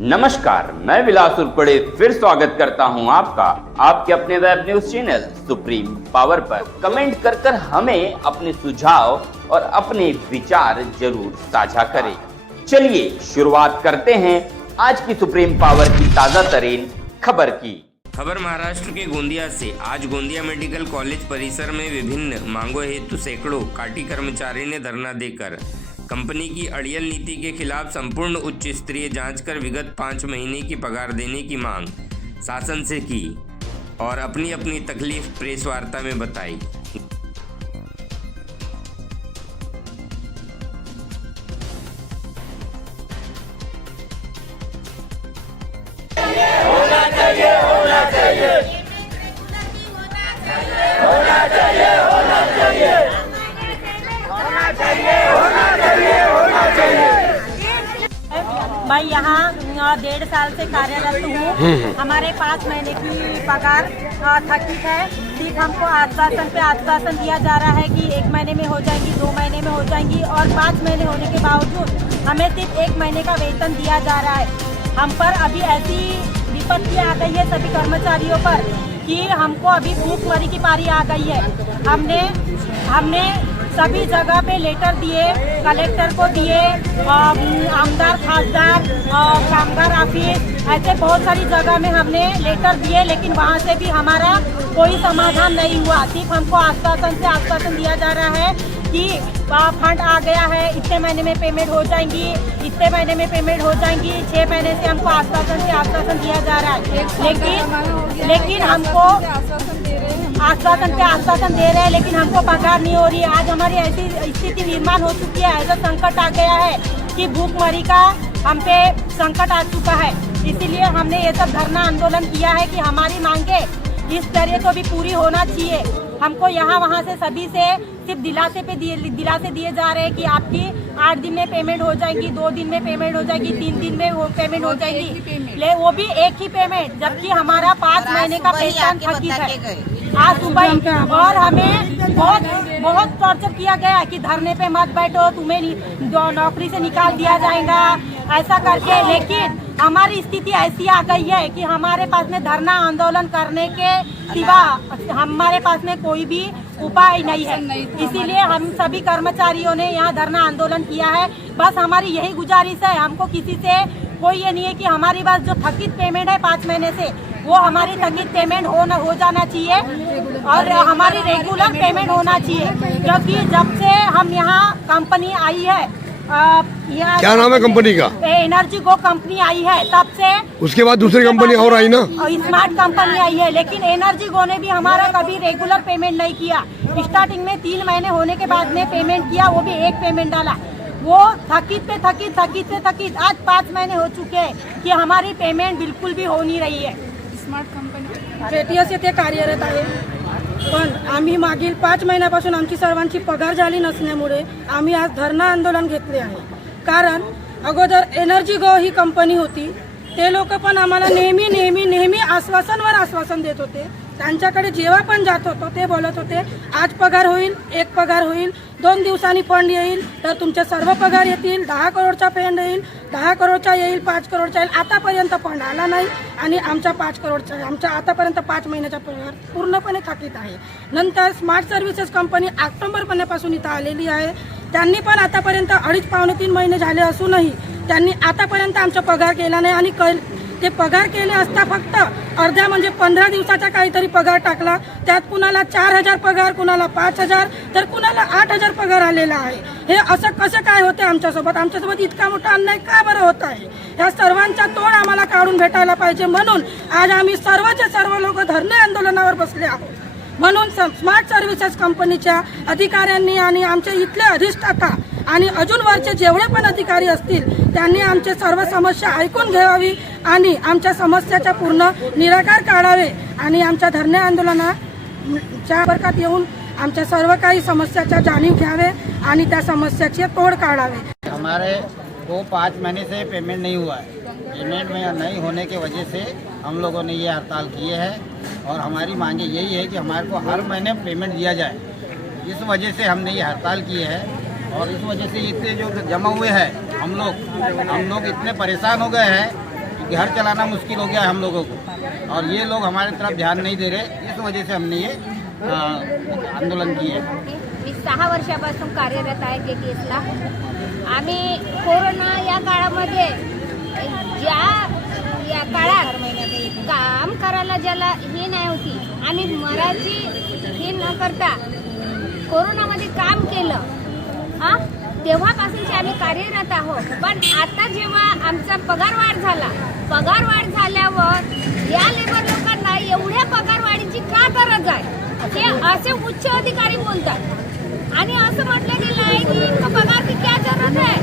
नमस्कार, मैं विलास उर्पड़े फिर स्वागत करता हूं आपका आपके अपने web news channel supreme power पर। कमेंट कर हमें अपने सुझाव और अपने विचार जरूर साझा करें। चलिए शुरुआत करते हैं आज की सुप्रीम पावर की ताजा तरीन खबर की। खबर महाराष्ट्र के गोंदिया से। आज गोंदिया मेडिकल कॉलेज परिसर में विभिन्न मांगों हेतु सैकड़ों काटी कर्मचारी ने धरना देकर कंपनी की अड़ियल नीति के खिलाफ संपूर्ण उच्च स्तरीय जांच कर विगत 5 महीने की पगार देने की मांग शासन से की और अपनी अपनी तकलीफ प्रेस वार्ता में बताई। मैं यहाँ 1.5 साल से कार्यरत हूँ। हमारे 5 महीने की पगार थकित है। सिर्फ हमको आश्वासन पे आश्वासन दिया जा रहा है कि 1 महीने में हो जाएंगी, 2 महीने में हो जाएंगी और 5 महीने होने के बावजूद हमें सिर्फ 1 महीने का वेतन दिया जा रहा है। हम पर अभी ऐसी विपत्ति आ गई है सभी कर्मचारियों पर कि हमको अभी भूखमरी की पारी आ गई है। हमने सभी जगह पे लेटर दिए, कलेक्टर को दिए, आमदार खासदार, कामगार ऑफिस, ऐसे बहुत सारी जगह में हमने लेटर दिए, लेकिन वहाँ से भी हमारा कोई समाधान नहीं हुआ। सिर्फ हमको आश्वासन दिया जा रहा है कि फंड आ गया है, इतने महीने में पेमेंट हो जाएंगी, इतने महीने में पेमेंट हो जाएंगी। 6 महीने से हमको आश्वासन दिया जा रहा है, लेकिन हमको आश्वासन पे आश्वासन दे रहे हैं, लेकिन हमको पगार नहीं हो रही है। आज हमारी ऐसी स्थिति निर्माण हो चुकी है, ऐसा संकट आ गया है कि भूखमरी का हम पे संकट आ चुका है। इसीलिए हमने ये सब धरना आंदोलन किया है कि हमारी मांगे इस तरह तो भी पूरी होना चाहिए। हमको यहाँ वहाँ से सभी से सिर्फ दिलासे दिए जा रहे हैं कि आपकी 8 दिन में पेमेंट हो जाएगी, 2 दिन में पेमेंट हो जाएगी, 3 दिन में वो पेमेंट हो जाएगी, वो भी एक ही पेमेंट, जबकि हमारा 5 महीने का पैसा थकी है। आज सुबह और हमें बहुत टॉर्चर किया गया कि धरने पे मत बैठो, तुम्हें नौकरी से निकाल दिया जाएगा, ऐसा करके। लेकिन हमारी स्थिति ऐसी आ गई है कि हमारे पास में धरना आंदोलन करने के सिवा हमारे पास में कोई भी उपाय नहीं है। इसीलिए हम सभी कर्मचारियों ने यहाँ धरना आंदोलन किया है। बस हमारी यही गुजारिश है, हमको किसी से कोई ये नहीं है कि हमारी बस जो थकित पेमेंट है 5 महीने से, वो हमारी थकित पेमेंट हो जाना चाहिए और हमारी रेगुलर पेमेंट होना चाहिए। क्योंकि जब से हम यहाँ कंपनी आई है, क्या नाम है कंपनी का? एनर्जी गो कंपनी आई है, तब से उसके बाद दूसरी कंपनी और आई ना, स्मार्ट कंपनी आई है, लेकिन एनर्जी गो ने भी हमारा कभी रेगुलर पेमेंट नहीं किया। स्टार्टिंग में 3 महीने होने के बाद में पेमेंट किया, वो भी एक पेमेंट डाला। वो थकित पे थकित आज 5 महीने हो चुके हैं कि हमारी पेमेंट बिल्कुल भी हो नहीं रही है। स्मार्ट कंपनी पेटीएस येथे कार्यरत आहे, पण आम्ही मागील 5 महिन्यापासून आमची सर्वांची पगार झाली नसल्यामुळे आम्ही आज धरणा आंदोलन घेतले आहे। कारण अगोदर एनर्जी गो ही कंपनी होती, ते लोक पण आम्हाला नेहमी आश्वासनवर आश्वासन देत होते। त्यांच्याकडे जेव्हा पण जात होतो ते बोलत होते आज पगार होईल, 1 पगार होईल, 2 दिवसांनी फंड येईल, तर तुमचे सर्व पगार येतील, 10 करोडचा फंड येईल, 10 करोडचा येईल, 5 करोडचा येईल। आतापर्यंत फंड आला नाही आणि आमचा 5 करोडचा आमच्या आतापर्यंत 5 महिन्याचा पगार पूर्णपणे थकीत आहे। नंतर स्मार्ट सर्व्हिसेस कंपनी ऑक्टोबर महिन्यापासून इथं आलेली आहे, त्यांनी पण आतापर्यंत 2.5-3 महिने झाले असूनही त्यांनी आतापर्यंत आमचा पगार केला नाही आणि ते पगार केले असता फक्त अर्ध्या म्हणजे 15 दिवसाचा काहीतरी पगार टाकला, त्यात कुणाला 4,000 पगार, कुणाला 5,000 तर कुणाला 8,000 पगार आलेला आहे। हे असं कसं काय होते आमच्यासोबत इतका मोठा अन्याय का बरं होत आहे? या सर्वांचा तोड आम्हाला काढून भेटायला पाहिजे, म्हणून आज आम्ही सर्वचे सर्व लोक धरणे आंदोलनावर बसले आहोत। म्हणून स्मार्ट सर्व्हिसेस कंपनीच्या अधिकाऱ्यांनी आणि आमचे इथले अधिष्ठाता आणि अजून वरचे जेवढे पण अधिकारी असतील त्यांनी आमचे सर्व समस्या ऐकून घ्यावी आणि आमच्या समस्याचा पूर्ण निराकार काढावे आणि आमच्या धरणे आंदोलनाच्या वर्गात येऊन आमच्या सर्व काही समस्याचा जाणीव घ्यावे आणि त्या समस्याचे तोड काढावे। हमारे को 5 महीने से पेमेंट नहीं हुआ है। पेमेंट में नहीं होने की वजह से हम लोगों ने ये हड़ताल किए हैं और हमारी मांगे यही है कि हमारे को हर महीने पेमेंट दिया जाए। इस वजह से हमने ये हड़ताल की है और इस वजह से इतने जो जमा हुए हैं हम लोग इतने परेशान हो गए हैं घर चलाना मुश्किल हो गया है हम लोगों को, और ये लोग हमारे तरफ ध्यान नहीं दे रहे। इस वजह से हमने ये आंदोलन किए। मी 6 वर्षापासून कार्यरत आहे JTSला। आम्ही कोरोना या काळामध्ये या काळात काम करायला ज्याला हे नाही होती, आम्ही मराठी हे न करता कोरोनामध्ये काम केलं तेव्हापासूनचे आम्ही कार्यरत आहोत। पण आता जेव्हा आमचा पगारवाढ झाल्यावर या लेबर लोकांना एवढ्या पगारवाढीची का गरज आहे हे असे उच्च अधिकारी बोलतात। आणि असं म्हटलं गेलं आहे की इनको पगार की क्या जरूरत है,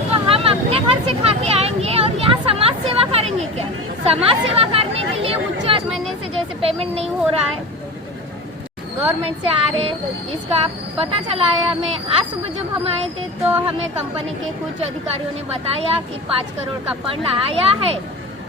तो हम अपने घर से खा के आएंगे और यहाँ समाज सेवा करेंगे क्या? समाज सेवा करने के लिए उच्च महीने से जैसे पेमेंट नहीं हो रहा है, गवर्नमेंट से आ रहे, इसका पता चला है हमें। आज सुबह जब हम आए थे तो हमें कंपनी के कुछ अधिकारियों ने बताया कि 5 करोड़ का फंड आया है,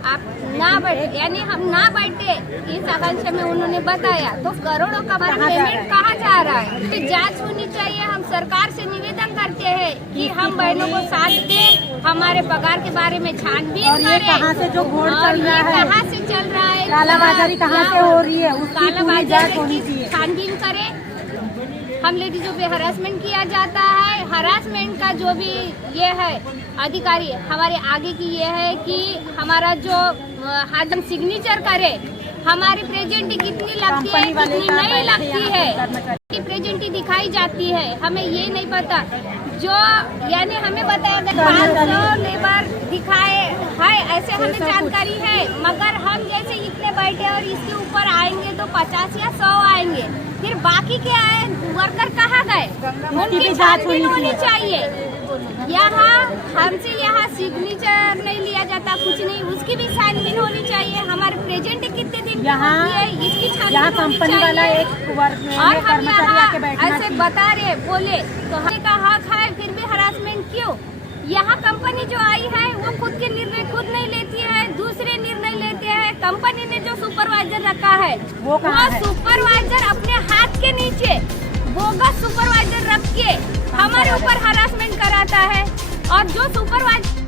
आप ना बैठे, यानी हम ना बैठे इस आकांक्षा में उन्होंने बताया। तो करोड़ों का पेमेंट कहाँ जा रहा है? तो जांच होनी चाहिए। हम सरकार से निवेदन करते हैं कि हम बहनों को साथ दें, हमारे पगार के बारे में छानबीन करें। कहाँ से जो घोड़ चल रहा है, कहाँ से चल रहा है, कालाबाजारी कहाँ से हो रही है, उसकी पूरी जांच होनी कालाबाजारी चाहिए। छानबीन करें। हम लेडीजों पे हरासमेंट किया जाता है। हरासमेंट का जो भी ये है अधिकारी हमारे आगे की ये है कि हमारा जो हाथ हम सिग्नेचर करे, हमारी प्रेजेंटी कितनी लगती है कितनी नहीं लगती है, प्रेजेंटी दिखाई जाती है, हमें ये नहीं पता। जो यानी हमें बताया गया 500 लेबर दिखाए है, ऐसे हमें जानकारी है, मगर हम जैसे इतने बैठे और इसके ऊपर आएंगे तो 50 या 100 आएंगे, फिर बाकी क्या है, वर्कर कहाँ गए? उनकी छानबीन होनी चाहिए। हमसे यहाँ सिग्नेचर नहीं लिया जाता, कुछ नहीं, उसकी भी छानबीन होनी चाहिए। हमारे प्रेजेंट कितने दिन यहाँ है इसकी छानबीन यहाँ होनी कंपनी वाला चाहिए। एक वर्ग में और हम कर्मचारी आके यहाँ बैठना ऐसे चाहिए। बता रहे बोले तो हमें का हक है, फिर भी हरासमेंट क्यों? यहाँ कंपनी जो आई है वो खुद के निर्णय खुद नहीं लेती है, दूसरे निर्णय लेते हैं। कंपनी ने जो सुपरवाइजर रखा है वो कहाँ है? सुपरवाइजर अपने हाथ के नीचे बोगस सुपरवाइजर रख के हमारे ऊपर हरासमेंट कराता है, और जो सुपरवाइजर